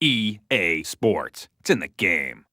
EA Sports. It's in the game.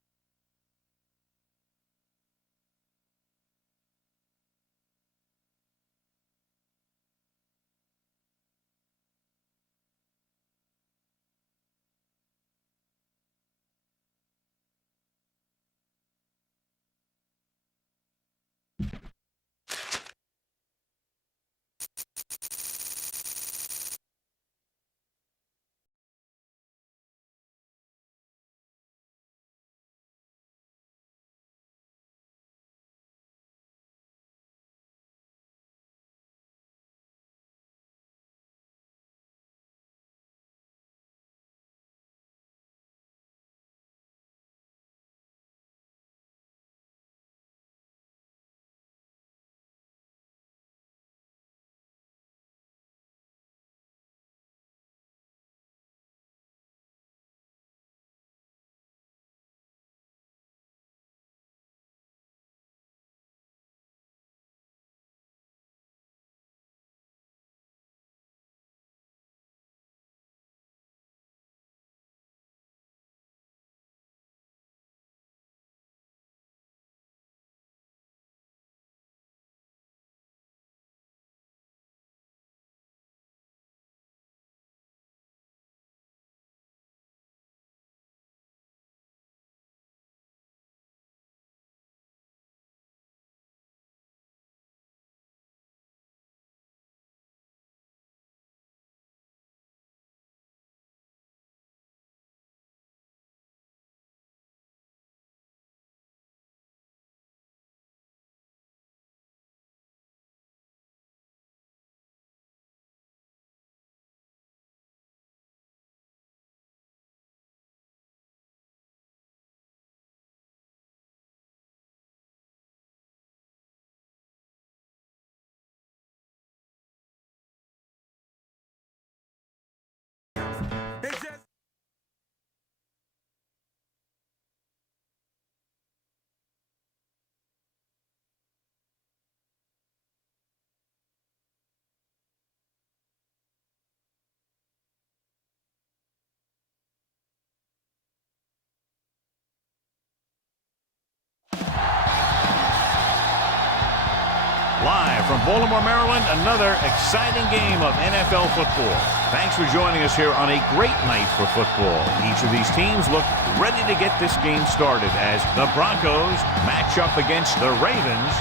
Live from Baltimore, Maryland, another exciting game of NFL football. Thanks for joining us here on a great night for football. Each of these teams look ready to get this game started as the Broncos match up against the Ravens.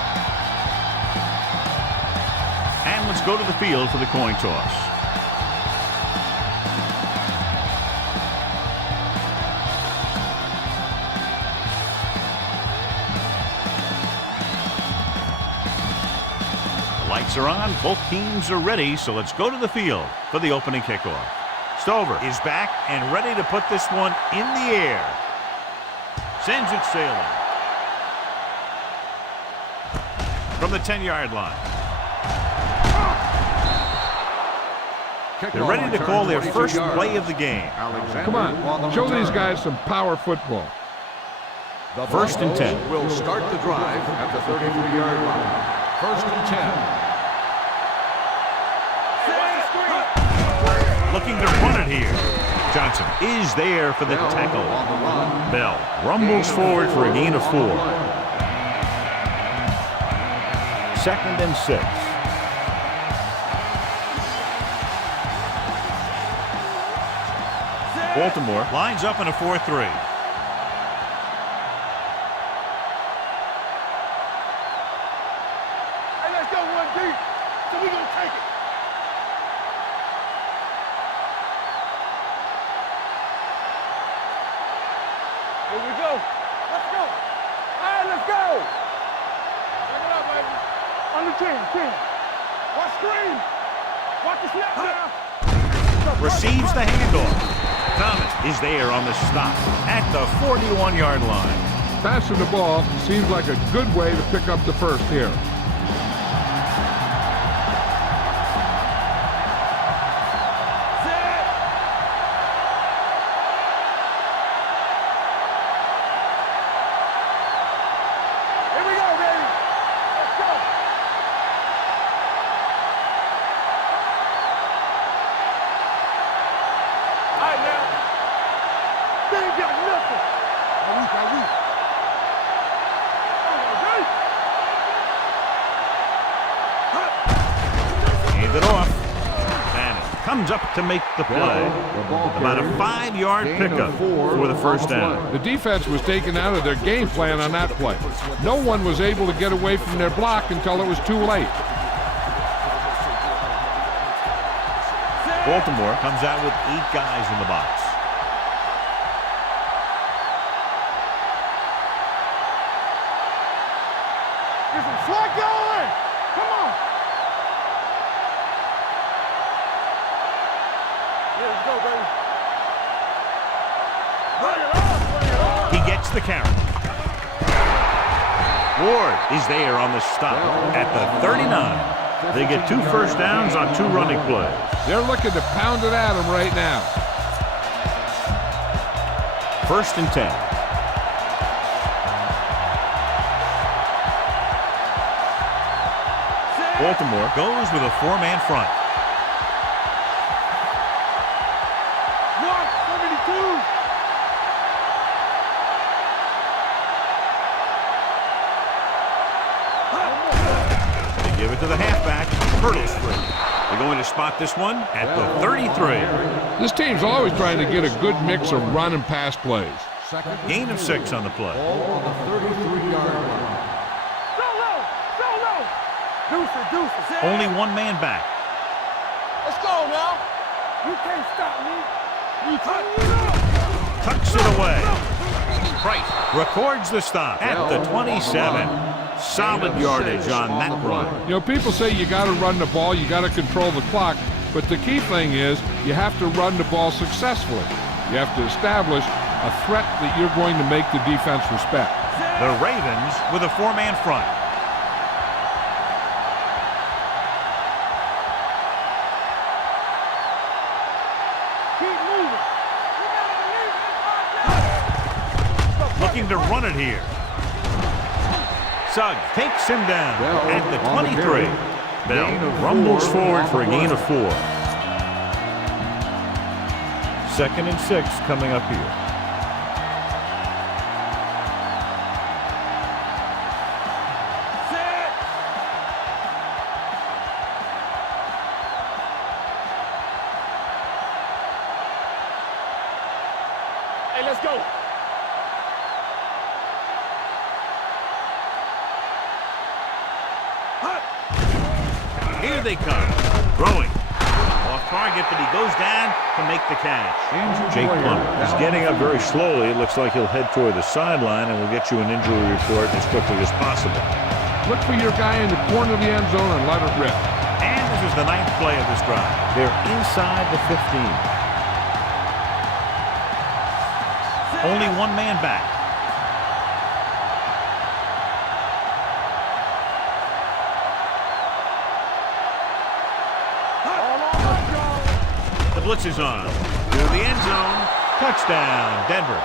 And let's go to the field for the coin toss. Lights are on, both teams are ready, so let's go to the field for the opening kickoff. Stover is back and ready to put this one in the air. Sends it sailing. From the 10-yard line. They're ready to call their first play of the game. Come on, show these guys some power football. The First and 10. Will start the drive at the 33-yard line. First and 10. Looking to run it here. Johnson is there for the tackle. Bell rumbles forward for a gain of 4. Second and 6. Baltimore lines up in a 4-3. Receives the handoff. Thomas is there on the stop at the 41-yard line. Passing the ball seems like a good way to pick up the first here. Wave it off. And it comes up to make the play. About a 5-yard pickup for the first down. The defense was taken out of their game plan on that play. No one was able to get away from their block until it was too late. Baltimore comes out with 8 guys in the box. There's a slot going! Come on! Yeah, let's go, baby. Bring it on, bring it on! He gets the carry. Ward is there on the stop at the 39. They get 2 first downs on 2 running plays. They're looking to pound it at him right now. First and 10. Baltimore goes with a 4-man front. 172! They give it to the halfback. Hurdles free. They're going to spot this one at the 33. This team's always trying to get a good mix of run and pass plays. Gain of 6 on the play. Ball on the 33-yard line. Go low! Go low! Deuces. Only 1 man back. Let's go now! You can't stop me! You can't! Tucks it away. Price records the stop at the 27. Solid yardage on that run. You know, people say you got to run the ball, you got to control the clock, but the key thing is you have to run the ball successfully. You have to establish a threat that you're going to make the defense respect. The Ravens with a 4-man front. Keep moving! Looking to run it here. Suggs takes him down at the 23. Bell rumbles forward for a gain of 4. 2nd and 6 coming up here. Hey, let's go! Here they come. Throwing. Off target, but he goes down to make the catch. Jake Plummer is getting up very slowly. It looks like he'll head toward the sideline, and we'll get you an injury report as quickly as possible. Look for your guy in the corner of the end zone and let it rip. And this is the 9th play of this drive. They're inside the 15. Only 1 man back. The blitz is on. To the end zone. Touchdown, Denver.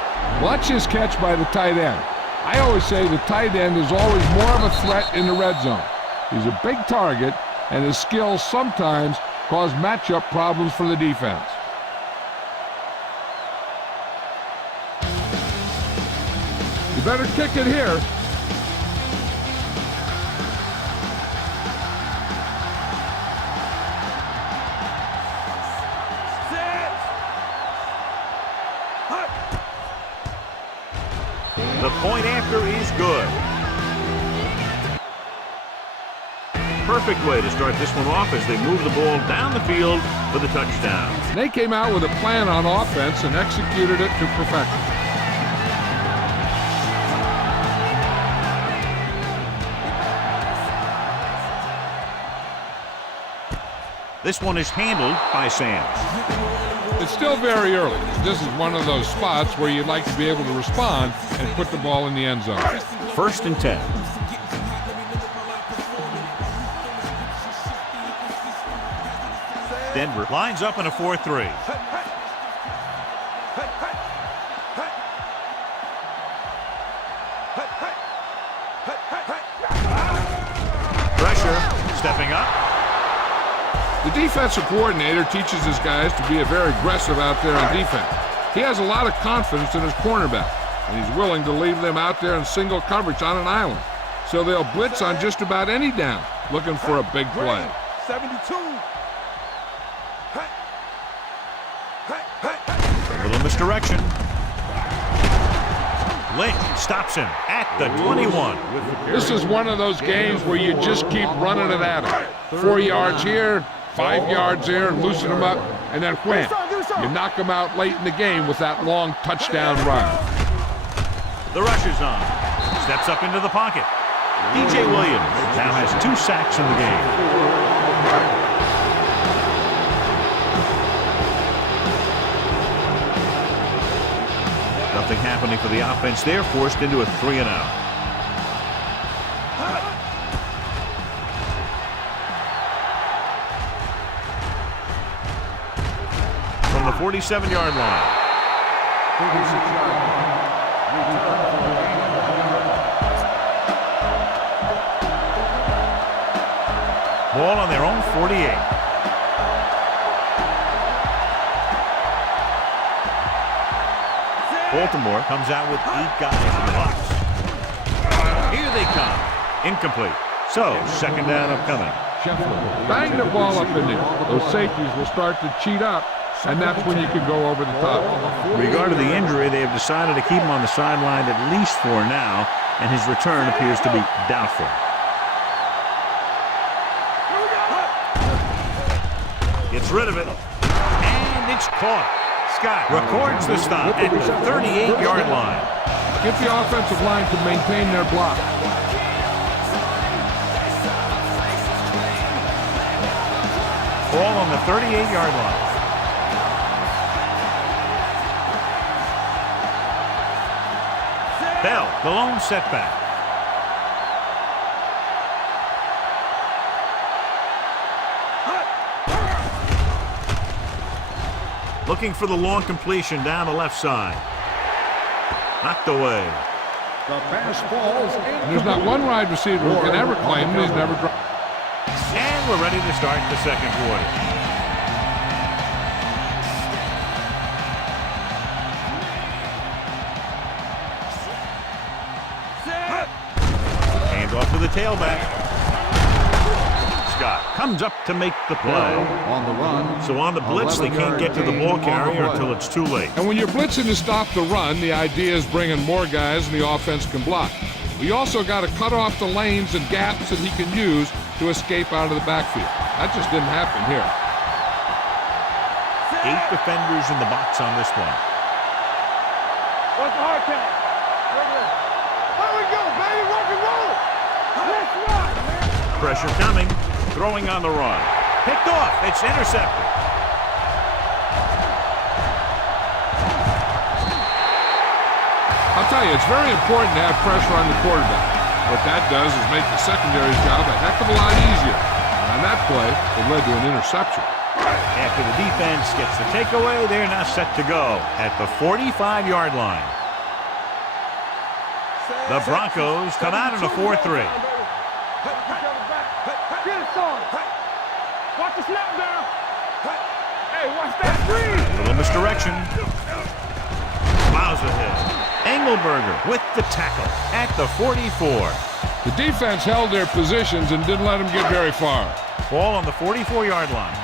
Watch his catch by the tight end. I always say the tight end is always more of a threat in the red zone. He's a big target, and his skills sometimes cause matchup problems for the defense. You better kick it here. The point after is good. Perfect way to start this one off as they move the ball down the field for the touchdown. They came out with a plan on offense and executed it to perfection. This one is handled by Sands. It's still very early. This is one of those spots where you'd like to be able to respond and put the ball in the end zone. 1st and 10. Denver lines up in a 4-3. Pressure, stepping up. The defensive coordinator teaches his guys to be very aggressive out there on defense. He has a lot of confidence in his cornerback, and he's willing to leave them out there in single coverage on an island. So they'll blitz on just about any down, looking for a big play. 72. A little misdirection. Lynch stops him at the 21. This is one of those games where you just keep running it at him. 4 yards here, 5 yards there, loosen him up, and then wham. You knock him out late in the game with that long touchdown run. The rush is on. Steps up into the pocket. DJ Williams now has 2 sacks in the game. Nothing happening for the offense. They're forced into a 3-and-out. From the 47-yard line. 36-yard line. Ball on their own 48. Baltimore comes out with 8 guys in the box. Here they come. Incomplete. So, second down upcoming. Bang the ball up in there. Those safeties will start to cheat up, and that's when you can go over the top. Regarding the injury, they have decided to keep him on the sideline at least for now, and his return appears to be doubtful. Gets rid of it, and it's caught. Scott records the stop at the 38-yard line. Get the offensive line to maintain their block. Ball on the 38-yard line. Bell, the lone setback. Looking for the long completion down the left side. Knocked away. The pass falls. There's not one wide receiver who can ever claim that he's never dropped. And we're ready to start the second quarter. Hands off to the tailback. Scott comes up to make the play. On the run. So on the blitz, they can't get to the ball carrier until it's too late. And when you're blitzing to stop the run, the idea is bringing more guys and the offense can block. We also got to cut off the lanes and gaps that he can use to escape out of the backfield. That just didn't happen here. 8 defenders in the box on this one. What's the hard count? There we go, baby. Rock and roll. Let's rock, man. Pressure coming. Throwing on the run. Picked off. It's intercepted. I'll tell you, it's very important to have pressure on the quarterback. What that does is make the secondary's job a heck of a lot easier. And on that play, it led to an interception. After the defense gets the takeaway, they're now set to go at the 45-yard line. The Broncos come out in a 4-3. Watch the snap down. Hey, watch that screen. Little misdirection. Miles ahead. Engelberger with the tackle at the 44. The defense held their positions and didn't let them get very far. Ball on the 44-yard line.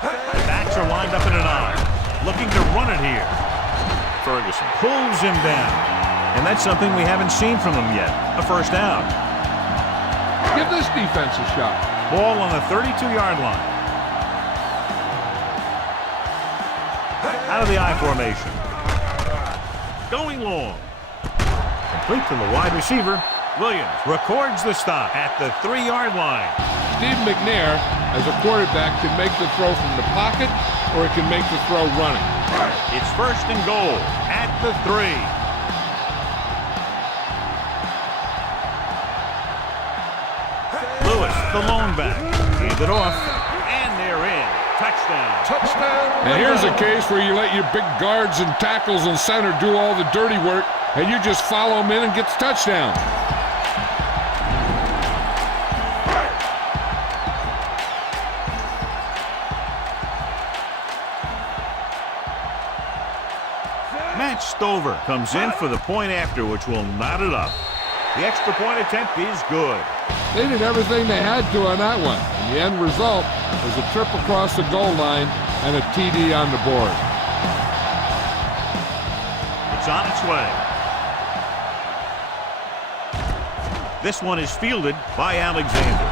The backs are lined up in an I. Looking to run it here. Ferguson pulls him down. And that's something we haven't seen from him yet. A first down. Give this defense a shot. Ball on the 32-yard line. Out of the I formation. Going long. Complete to the wide receiver. Williams records the stop at the 3-yard line. Steve McNair, as a quarterback, can make the throw from the pocket or he can make the throw running. It's first and goal at the 3. Lewis, the lone back. Hand it off. And they're in. Touchdown. Touchdown. And here's a case where you let your big guards and tackles and center do all the dirty work, and you just follow them in and get the touchdown. Matt Stover comes in for the point after, which will knot it up. The extra point attempt is good. They did everything they had to on that one. And the end result was a trip across the goal line and a TD on the board. It's on its way. This one is fielded by Alexander.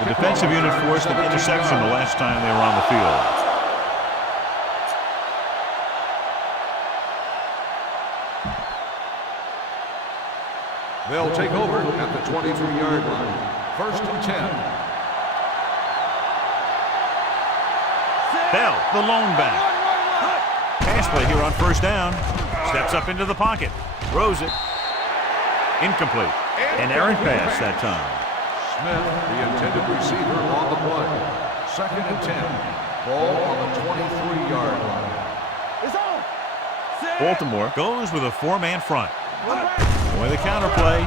The defensive unit forced an interception the last time they were on the field. They'll take over at the 23-yard line. First and 10. Bell, the lone back. Pass play here on first down. Steps up into the pocket. Throws it. Incomplete. An errant pass that time. Smith, the intended receiver, on the play. Second and 10. Ball on the 23-yard line. It's on. Baltimore goes with a four-man front. Boy, the counterplay.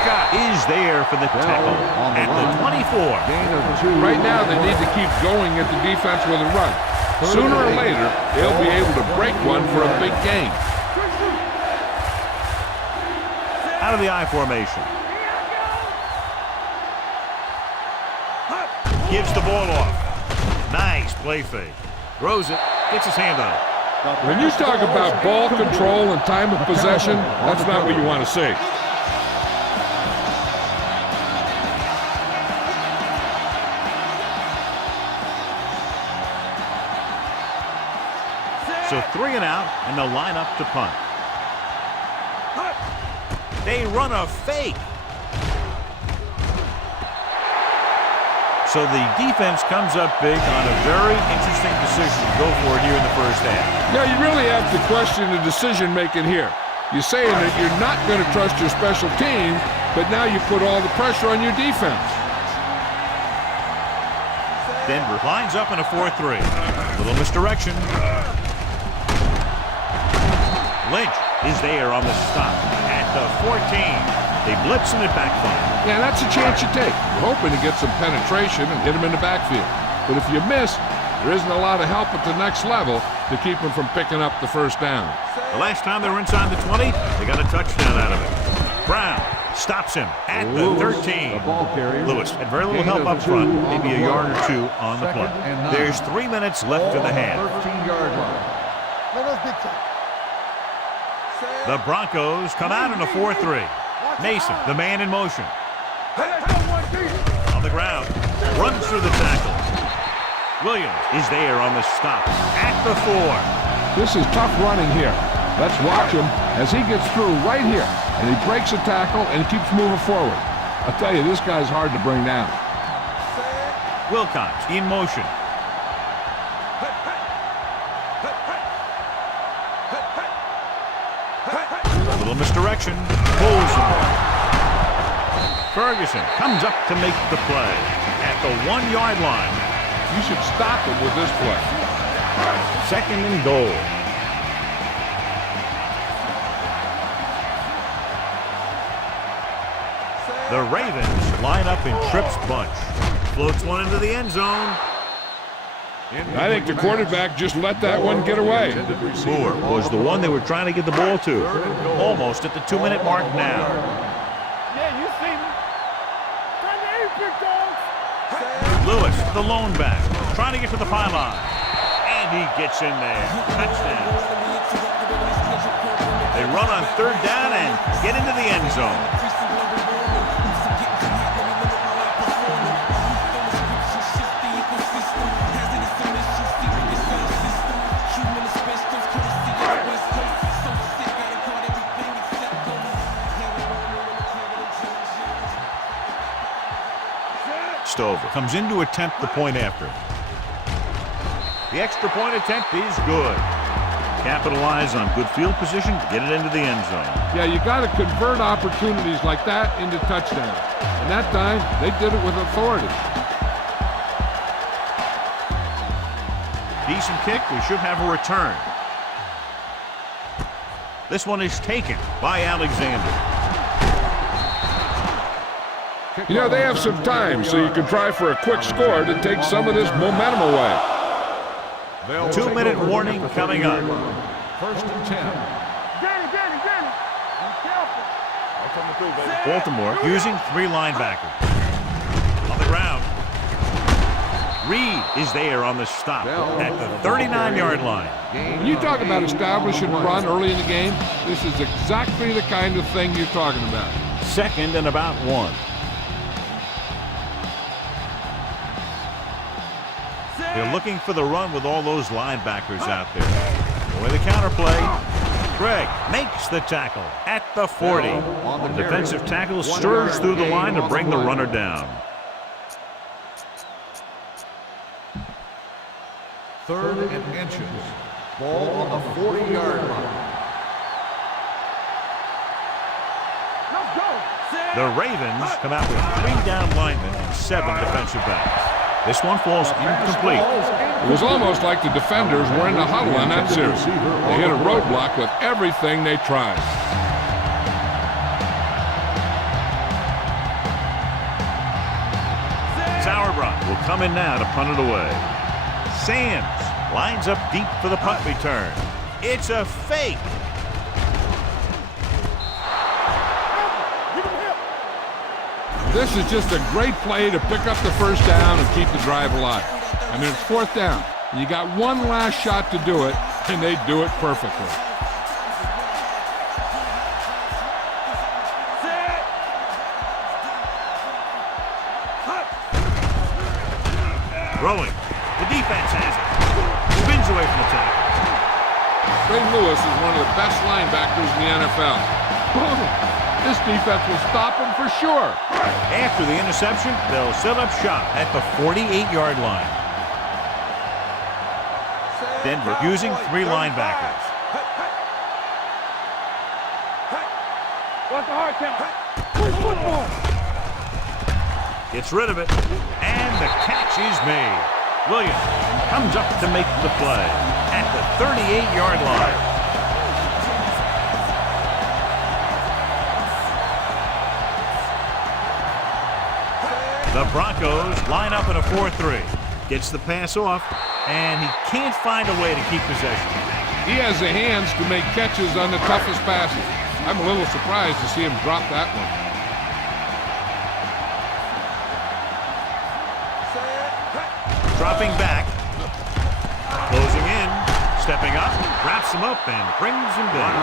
Scott is there for the tackle at the 24. Right now, they need to keep going at the defense with a run. Sooner or later, they'll be able to break one for a big gain. Out of the I formation. Gives the ball off. Nice play fake. Throws it. Gets his hand on it. When you talk about ball control and time of possession, that's not what you want to see. So 3 and out, and they'll line up to punt. They run a fake. So the defense comes up big on a very interesting decision to go for it here in the first half. Yeah, you really have to question the decision-making here. You're saying that you're not going to trust your special team, but now you put all the pressure on your defense. Denver lines up in a 4-3. Little misdirection. Lynch is there on the stop at the 14. They blitz and it backfires. Yeah, that's a chance you take. You're hoping to get some penetration and hit him in the backfield. But if you miss, there isn't a lot of help at the next level to keep him from picking up the first down. The last time they were inside the 20, they got a touchdown out of it. Brown stops him at the 13. Lewis had very little help up front, maybe a yard or two on the play. There's 3 minutes left in the half. 13-yard line. The Broncos come out in a 4-3. Mason, the man in motion. On the ground, runs through the tackle. Williams is there on the stop at the 4. This is tough running here. Let's watch him as he gets through right here. And he breaks a tackle and keeps moving forward. I'll tell you, this guy's hard to bring down. Wilcox in motion. A little misdirection. Pulls him. Ferguson comes up to make the play at the 1-yard line. You should stop him with this play. Second and goal. The Ravens line up in Tripp's bunch. Floats one into the end zone. I think the quarterback just let that one get away. Moore was the one they were trying to get the ball to. Almost at the 2-minute mark now. Yeah, you see me. Trying to aim, big dogs. Lewis, the lone back, trying to get to the pylon. And he gets in there. Touchdown. They run on 3rd down and get into the end zone. Stover comes in to attempt the point after. The extra point attempt is good. Capitalize on good field position to get it into the end zone. Yeah, you got to convert opportunities like that into touchdowns. And that time, they did it with authority. Decent kick. We should have a return. This one is taken by Alexander. You know, they have some time, so you can try for a quick score to take some of this momentum away. 2-minute warning coming up. First and 10. Danny. Be careful. Baltimore using 3 linebackers. On the ground. Reed is there on the stop at the 39-yard line. When you talk about establishing a run early in the game, this is exactly the kind of thing you're talking about. 2nd and about 1. They're looking for the run with all those linebackers out there. With the counterplay, Gregg makes the tackle at the 40. The defensive tackle stirs through the line to bring the runner down. 3rd and inches. Ball on the 40-yard line. Let's go. The Ravens come out with 3 down linemen and 7 defensive backs. This one falls incomplete. It was almost like the defenders were in the huddle on that series. They hit a roadblock with everything they tried. Sauerbrot will come in now to punt it away. Sands lines up deep for the punt return. It's a fake. This is just a great play to pick up the first down and keep the drive alive. I mean, it's 4th down. You got one last shot to do it, and they do it perfectly. Throwing. The defense has it. Spins away from the tackle. Ray Lewis is one of the best linebackers in the NFL. This defense will stop him for sure. After the interception, they'll set up shop at the 48-yard line. Denver using 3 linebackers. What's the hard count? Football. Gets rid of it, and the catch is made. Williams comes up to make the play at the 38-yard line. The Broncos line up in a 4-3. Gets the pass off, and he can't find a way to keep possession. He has the hands to make catches on the toughest passes. I'm a little surprised to see him drop that one. Dropping back. Closing in. Stepping up. Wraps him up and brings him down.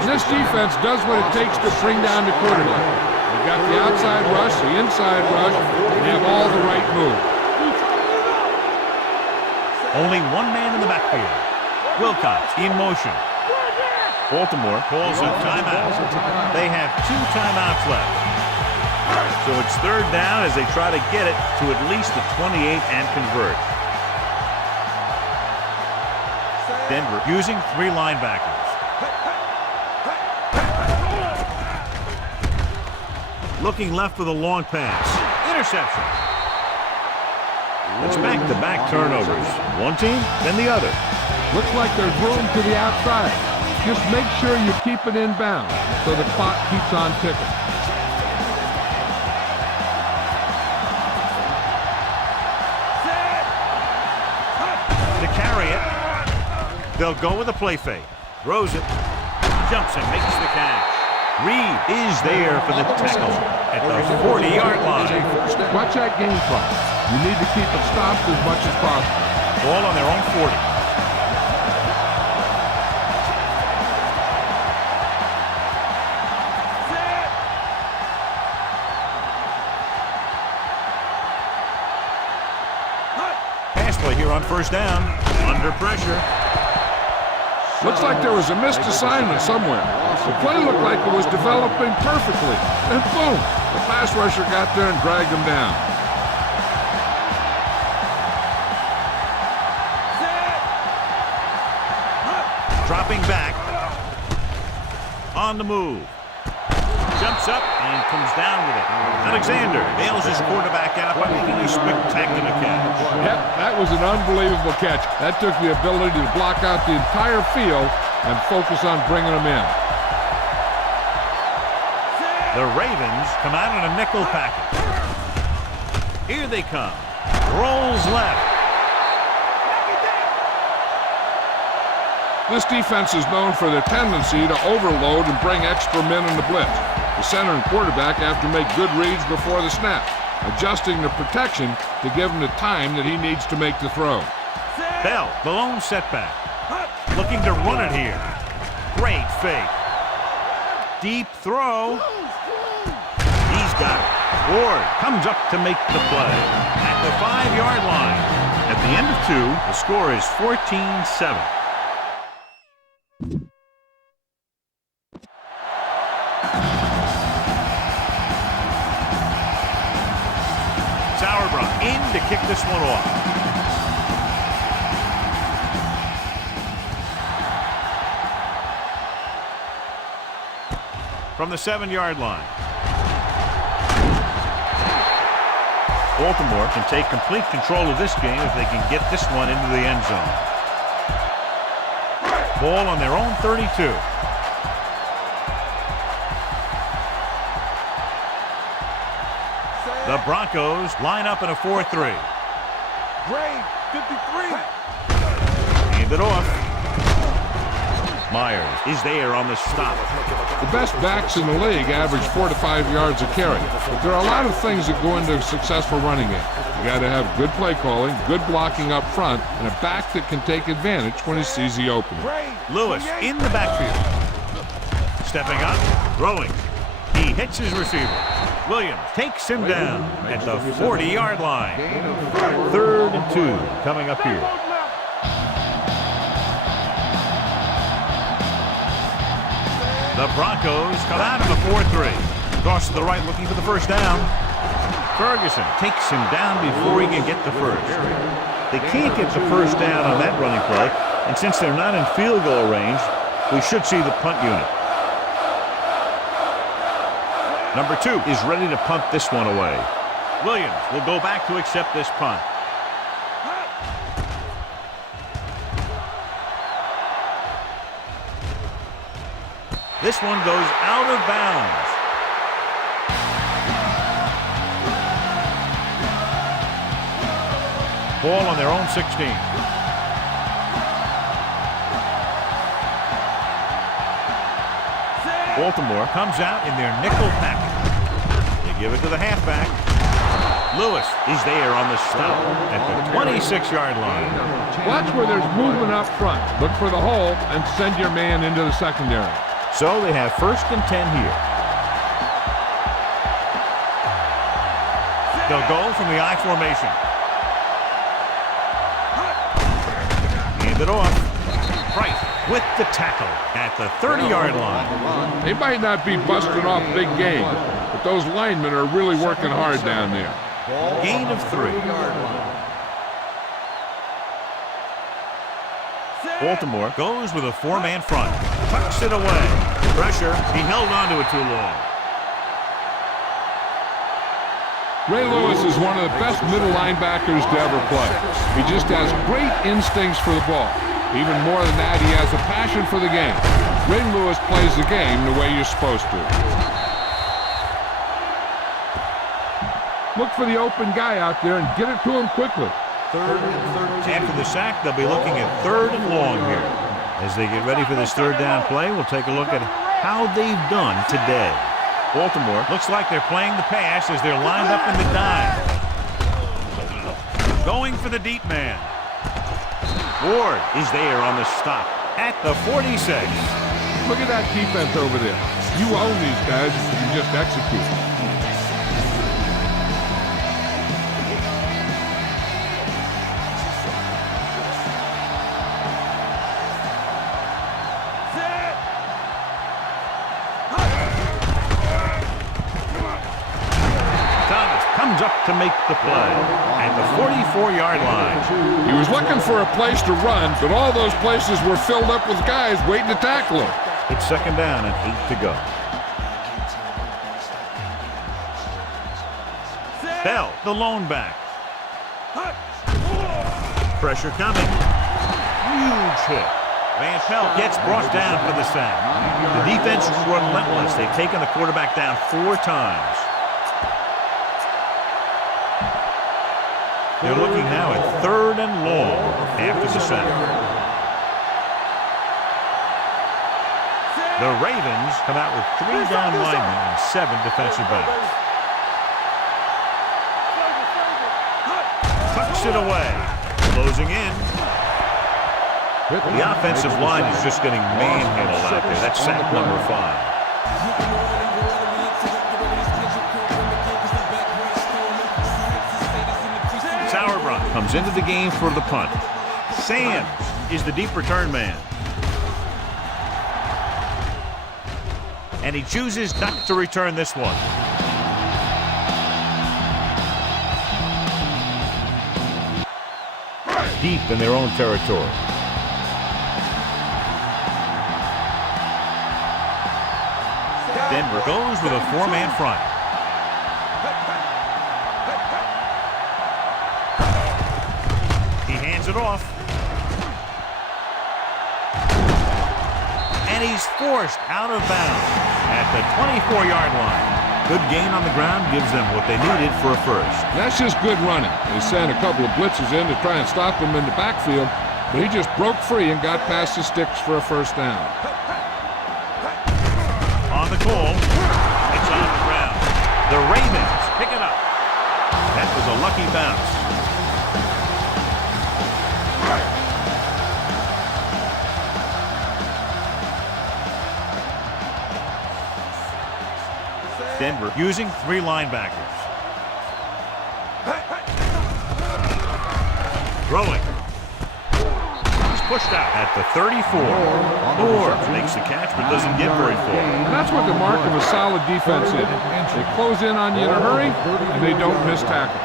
And this defense does what it takes to bring down the quarterback. They got the outside rush, the inside rush, and they have all the right moves. Only one man in the backfield. Wilcox in motion. Baltimore calls a timeout. They have 2 timeouts left. So it's 3rd down as they try to get it to at least the 28 and convert. Denver using 3 linebackers. Looking left for the long pass. Interception. It's back-to-back turnovers. One team, then the other. Looks like there's room to the outside. Just make sure you keep it inbound so the clock keeps on ticking. To carry it, they'll go with a play fake. Throws it, jumps and makes the catch. Reed is there for the tackle at the 40-yard line. Watch that game clock. You need to keep it stopped as much as possible. Ball on their own 40. Pass play here on 1st down. Under pressure. Looks like there was a missed assignment somewhere. The play looked like it was developing perfectly. And boom, the pass rusher got there and dragged him down. Dropping back. On the move. Jumps up and comes down with it. Alexander bails his quarterback out by making a spectacular catch. Yep, that was an unbelievable catch. That took the ability to block out the entire field and focus on bringing them in. The Ravens come out in a nickel package. Here they come. Rolls left. This defense is known for their tendency to overload and bring extra men in the blitz. The center and quarterback have to make good reads before the snap, adjusting the protection to give him the time that he needs to make the throw. Bell, the lone setback. Looking to run it here. Great fake. Deep throw. He's got it. Ward comes up to make the play at the 5-yard line. At the end of 2, the score is 14-7. Sauerbrunn in to kick this one off. From the 7-yard line. Baltimore can take complete control of this game if they can get this one into the end zone. Ball on their own 32. The Broncos line up in a 4-3. Grade 53. Hand it off. Myers is there on the stop. The best backs in the league average 4 to 5 yards a carry, but there are a lot of things that go into a successful running game. You got to have good play calling, good blocking up front, and a back that can take advantage when he sees the opening. Lewis in the backfield. Stepping up, throwing. He hits his receiver. Williams takes him down at the 40-yard line. 3rd and 2 coming up here. The Broncos come out in a 4-3. Cross to the right looking for the first down. Ferguson takes him down before he can get the first. They can't get the first down on that running play, and since they're not in field goal range, we should see the punt unit. Number 2 is ready to punt this one away. Williams will go back to accept this punt. This one goes out of bounds. Ball on their own 16. Baltimore comes out in their nickel package. They give it to the halfback. Lewis is there on the stop at the 26-yard line. Watch where there's movement up front. Look for the hole and send your man into the secondary. So they have 1st and 10 here. They'll go from the I formation. Hand it off. Price with the tackle at the 30-yard line. They might not be busting off big game, but those linemen are really working hard down there. Gain of 3. Baltimore goes with a 4-man front. Tucks it away. Pressure. He held on to it too long. Ray Lewis is one of the best middle linebackers to ever play. He just has great instincts for the ball. Even more than that, he has a passion for the game. Ray Lewis plays the game the way you're supposed to. Look for the open guy out there and get it to him quickly. 3rd and 13. After the sack, they'll be looking at 3rd and long here. As they get ready for this 3rd down play, we'll take a look at how they've done today. Baltimore looks like they're playing the pass as they're lined up in the dime. Going for the deep man. Ward is there on the stop at the 46. Look at that defense over there. You own these guys, you just execute. Up to make the play at the 44-yard line. He was looking for a place to run, but all those places were filled up with guys waiting to tackle him. It's 2nd down and 8 to go. Bell, the lone back. Pressure coming. Huge hit. Van Pelt gets brought down for the sack. The defense is relentless. They've taken the quarterback down 4 times. They're looking now at 3rd and long after the sack. The Ravens come out with 3 down linemen and 7 defensive backs. Tucks it away. Closing in. The offensive line is just getting manhandled out there. That's sack number 5. Sauerbrunn comes into the game for the punt. Sams is the deep return man. And he chooses not to return this one. Deep in their own territory. Denver goes with a 4-man front. He hands it off. And he's forced out of bounds at the 24-yard line. Good gain on the ground gives them what they needed for a first. That's just good running. They sent a couple of blitzes in to try and stop him in the backfield, but he just broke free and got past the sticks for a first down. On the call, it's on the ground. The Ravens pick it up. That was a lucky bounce. Denver using 3 linebackers. Throwing. He's pushed out at the 34. Moore makes the catch but doesn't get very far. And that's what the mark of a solid defense is. They close in on you in a hurry, and they don't miss tackle.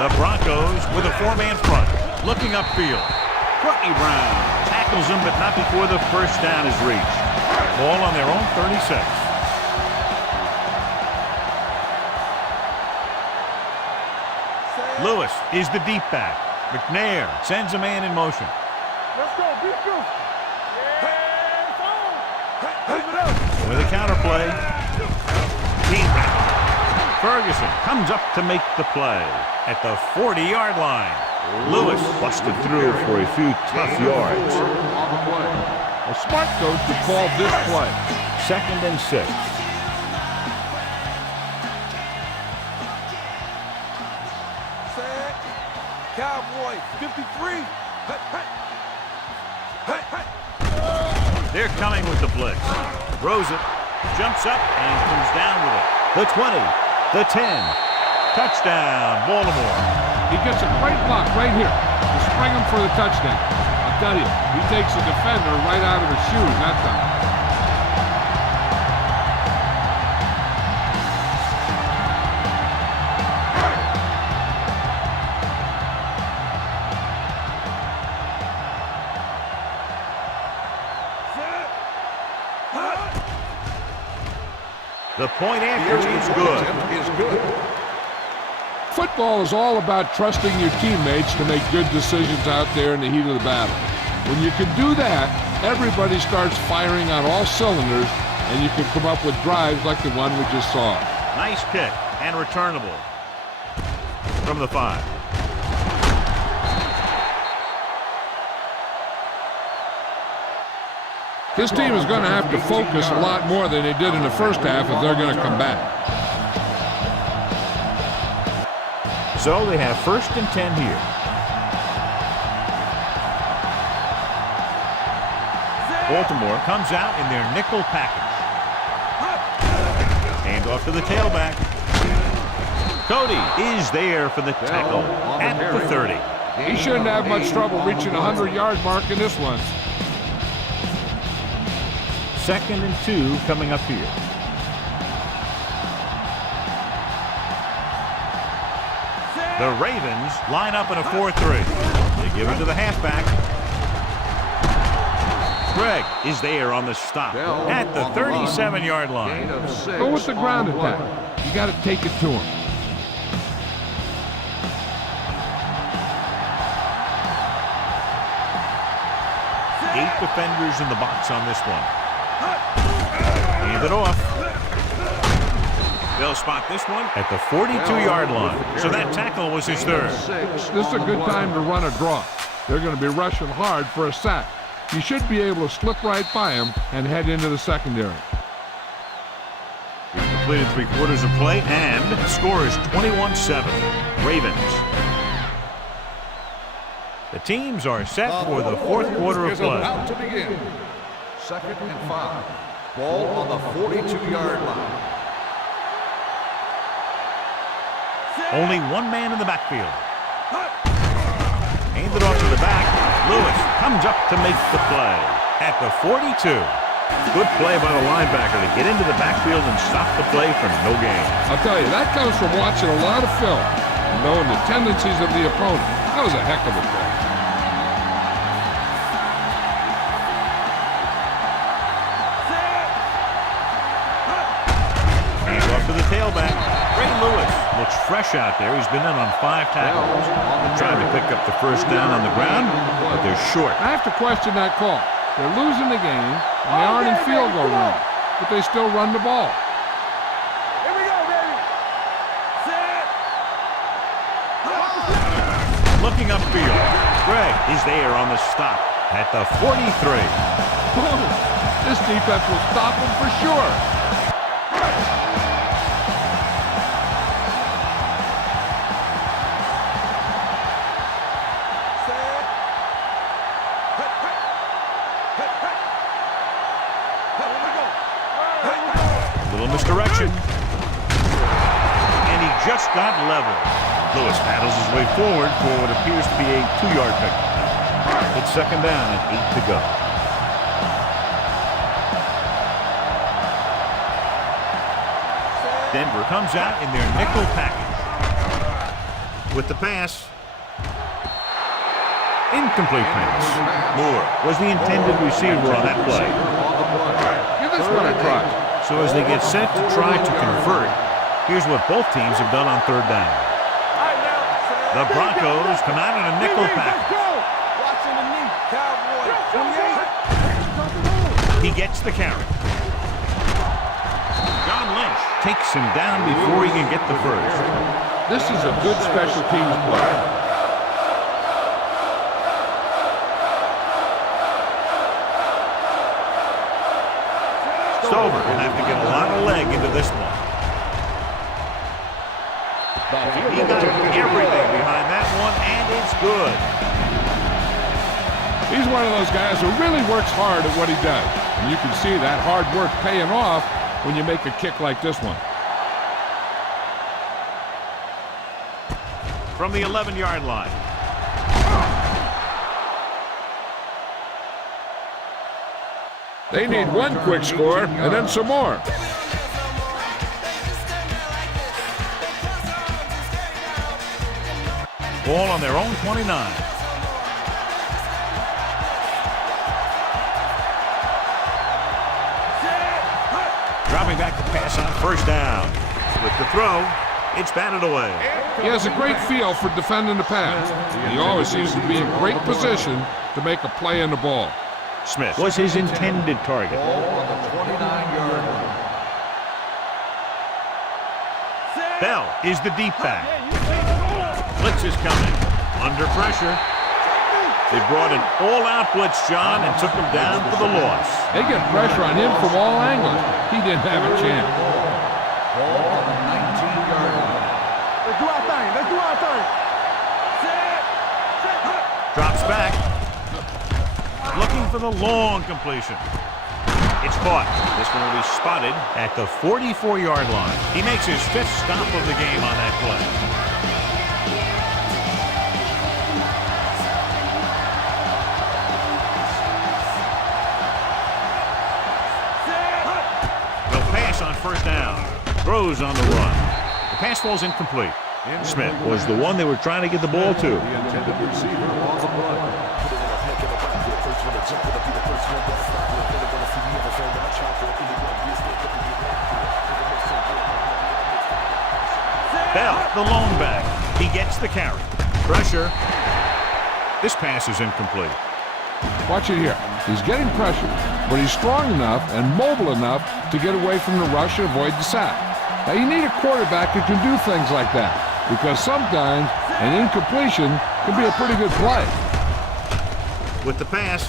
The Broncos with a 4-man front. Looking upfield. Courtney Brown tackles him, but not before the first down is reached. Ball on their own 36. Lewis is the deep back. McNair sends a man in motion. Let's go, be good. With a counterplay. Ferguson comes up to make the play at the 40-yard line. Lewis busted through for a few tough yards. A smart coach would call this play. 2nd and 6. Cowboy, 53. They're coming with the blitz. Throws it, jumps up, and comes down with it. The 20, the 10. Touchdown, Baltimore. He gets a great block right here to spring him for the touchdown. I'll tell you, he takes the defender right out of his shoes that time. The point after is good. Football is all about trusting your teammates to make good decisions out there in the heat of the battle. When you can do that, everybody starts firing on all cylinders, and you can come up with drives like the one we just saw. Nice kick and returnable from the 5. This team is going to have to focus a lot more than they did in the first half if they're going to come back. So they have 1st and 10 here. Baltimore comes out in their nickel package. Hand off to the tailback. Cody is there for the tackle at the 30. He shouldn't have much trouble reaching the 100-yard mark in this one. 2nd and 2 coming up here. The Ravens line up in a 4-3. They give it to the halfback. Gregg is there on the stop at the 37-yard line. Go with the ground attack. You got to take it to him. Eight defenders in the box on this one. Hand it off. They'll spot this one at the 42-yard line. So that tackle was his 3rd. This is a good time to run a draw. They're going to be rushing hard for a sack. you should be able to slip right by him and head into the secondary. He's completed 3/4 of play, and the score is 21-7. Ravens. The teams are set for the 4th quarter of play. About to begin. 2nd and 5. Ball on the 42-yard line. Only one man in the backfield. Handed off to the back. Lewis comes up to make the play at the 42. Good play by the linebacker to get into the backfield and stop the play for no gain. I'll tell you, that comes from watching a lot of film and knowing the tendencies of the opponent. That was a heck of a play. Hands off to the tailback. Ray Lewis looks fresh out there. He's been in on 5 tackles. They're trying to pick up the first down on the ground, but they're short. I have to question that call. They're losing the game, and they aren't in field goal range, but they still run the ball. Here we go, baby. Set. Looking upfield. Greg is there on the stop at the 43. This defense will stop him for sure. Little misdirection. And he just got level. Lewis paddles his way forward for what appears to be a 2-yard pickup. It's 2nd down and 8 to go. Denver comes out in their nickel package. With the pass. Incomplete pass. Moore was the intended receiver on that play. Give this one a try. So as they get set to try to convert, here's what both teams have done on 3rd down. The Broncos come out in a nickel package. Watching the knee, Cowboy. 28. He gets the carry. John Lynch takes him down before he can get the first. This is a good special teams play. Stover will have to get a lot of leg into this one. He got everything behind that one, and it's good. He's one of those guys who really works hard at what he does. And you can see that hard work paying off when you make a kick like this one. From the 11-yard line. They need one quick score and then some more. Ball on their own 29. Dropping back to pass on 1st down. With the throw, it's batted away. He has a great feel for defending the pass. He always seems to be in great position to make a play on the ball. Smith was his intended target. Ball on the 29-yard line. Bell is the deep back. Blitz is coming. Under pressure. They brought an all-out blitz, John, and took him down for the loss. They get pressure on him from all angles. He didn't have a chance. Ball on the 19-yard line. Let's do our thing. Let's do our thing. Drops back. Looking for the long completion. It's caught. This one will be spotted at the 44-yard line. He makes his 5th stop of the game on that play. They'll pass on 1st down. Throws on the run. The pass falls incomplete. Smith was the one they were trying to get the ball to. The intended receiver on the play. Bell, the lone back. He gets the carry. Pressure. This pass is incomplete. Watch it here. He's getting pressure, but he's strong enough and mobile enough to get away from the rush and avoid the sack. Now, you need a quarterback who can do things like that, because sometimes an incompletion can be a pretty good play. With the pass,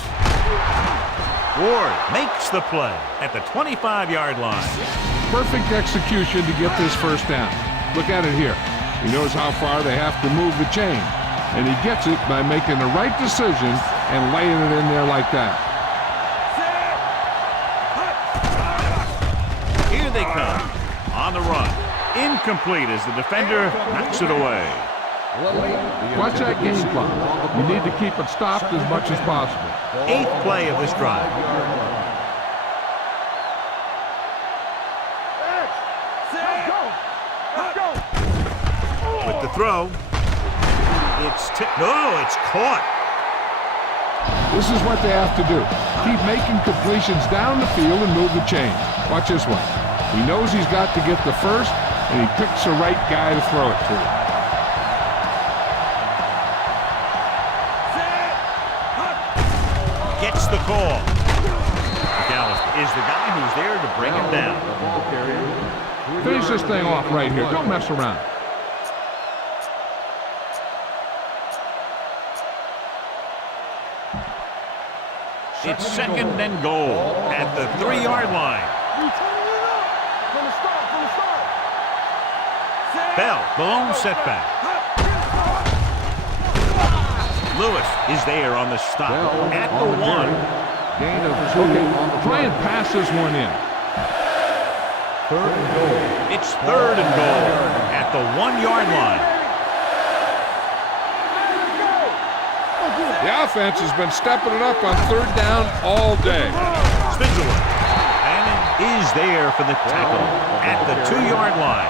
Ward makes the play at the 25-yard line. Perfect execution to get this first down. Look at it here. He knows how far they have to move the chain, and he gets it by making the right decision and laying it in there like that. Here they come on the run. Incomplete as the defender knocks it away. Watch that game clock. You need to keep it stopped as much as possible. 8th play of this drive. With the throw, it's it's caught. This is what they have to do. Keep making completions down the field and move the chain. Watch this one. He knows he's got to get the first, and he picks the right guy to throw it to. Gets the call. McAllister is the guy who's there to bring him down. Finish this thing off right here. Don't mess around. It's 2nd and goal at the 3-yard line. Bell, the lone setback. Lewis is there on the stop at the 1. Gain of 2. Try and pass this one in. 3rd and goal. It's 3rd and goal at the 1-yard line. The offense has been stepping it up on 3rd down all day. Spindler. And it is there for the tackle at the 2-yard line.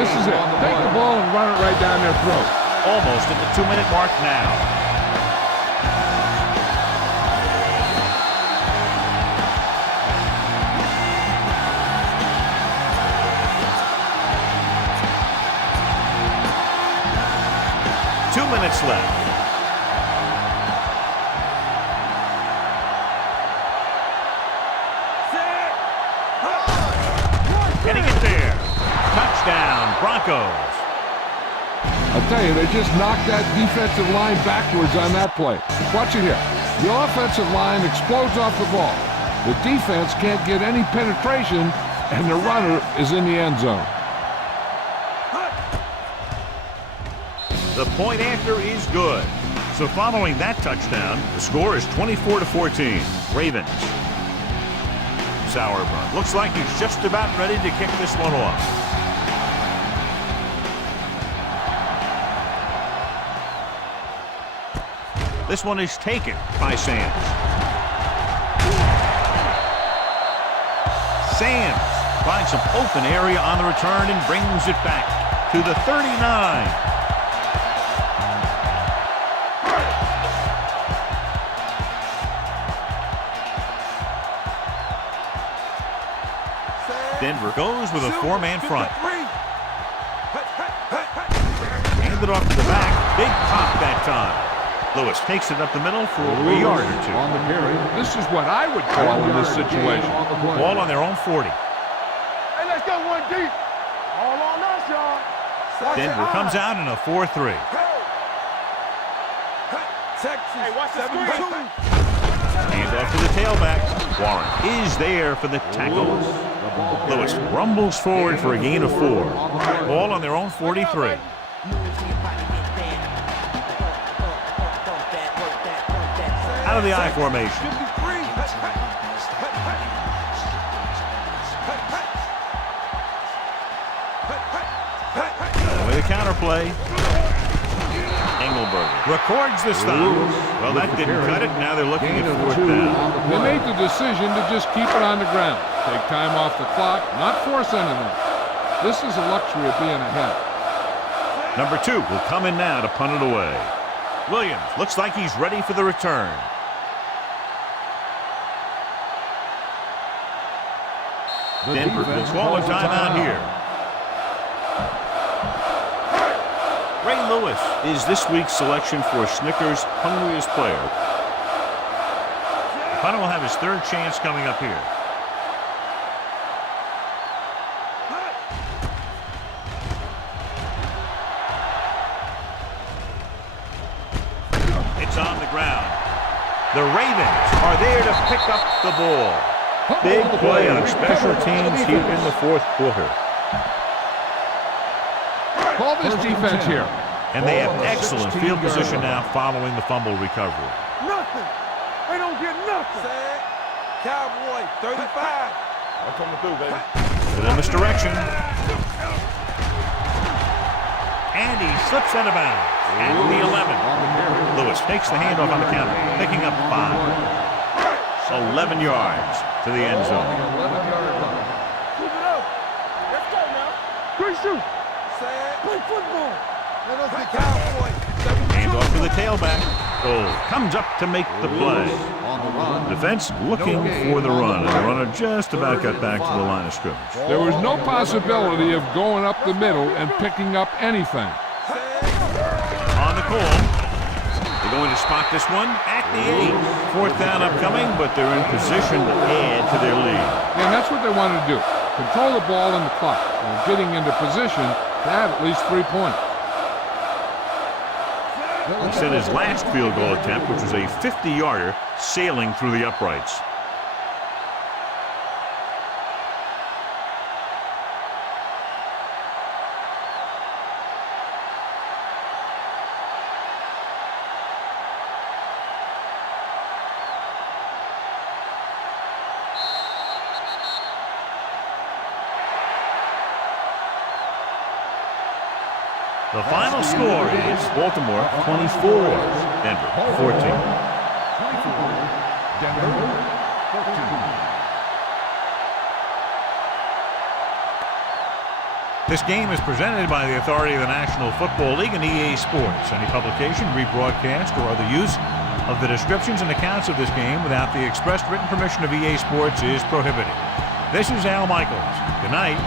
This is it. Take the ball and run it right down their throat. Almost at the 2-minute mark now. Minutes left. Getting it there. Touchdown, Broncos. I'll tell you, they just knocked that defensive line backwards on that play. Watch it here. The offensive line explodes off the ball. The defense can't get any penetration, and the runner is in the end zone. The point after is good. So following that touchdown, the score is 24-14. Ravens. Sauerbrunn looks like he's just about ready to kick this one off. This one is taken by Sands. Sands finds some open area on the return and brings it back to the 39. Denver goes with a 4-man front. Handed off to the back. Big pop that time. Lewis takes it up the middle for a yard or 2. On the carry. This is what I would call in this situation. Ball on their own 40. Hey, let's go 1 deep. All on us, y'all. Denver comes out in a 4-3. Hey, watch the screen. Hand off to the tailback. Warren is there for the tackle. Lewis rumbles forward for a gain of 4. Ball on their own 43. Out of the I formation. With a counterplay. Engelberg records the stop. Well, that didn't cut it. Now they're looking at 4th down. They made the decision to just keep it on the ground. Take time off the clock, not force anything. This is a luxury of being ahead. Number 2 will come in now to punt it away. Williams looks like he's ready for the return. Denver will call a timeout here. Ray Lewis is this week's selection for Snickers' hungriest player. The punter will have his 3rd chance coming up here. It's on the ground. The Ravens are there to pick up the ball. Big play on special teams here in the fourth quarter. Call this defense here. And they have excellent field position now following the fumble recovery. Nothing. They don't get nothing. Cowboy, 35. I'm coming through, baby. But in this direction. And he slips out of bounds at the 11. Lewis takes the handoff on the counter, picking up 5. 11 yards to the end zone. 11-yard run. Keep it up. Let's go now. Great shoot. Play football. Let us get Cowboy. Handoff to the tailback. Oh, comes up to make the play. On the run. Defense looking for the run, and the runner just about got back to the line of scrimmage. There was no possibility of going up the middle and picking up anything. On the call. They're going to spot this one at the 8. Fourth down upcoming, but they're in position to add to their lead. And that's what they wanted to do. Control the ball and the clock, and getting into position to add at least 3 points. He set his last field goal attempt, which was a 50-yarder, sailing through the uprights. The final score is Baltimore 24, Denver 14. 24, Denver 14. This game is presented by the authority of the National Football League and EA Sports. Any publication, rebroadcast, or other use of the descriptions and accounts of this game without the express written permission of EA Sports is prohibited. This is Al Michaels. Good night.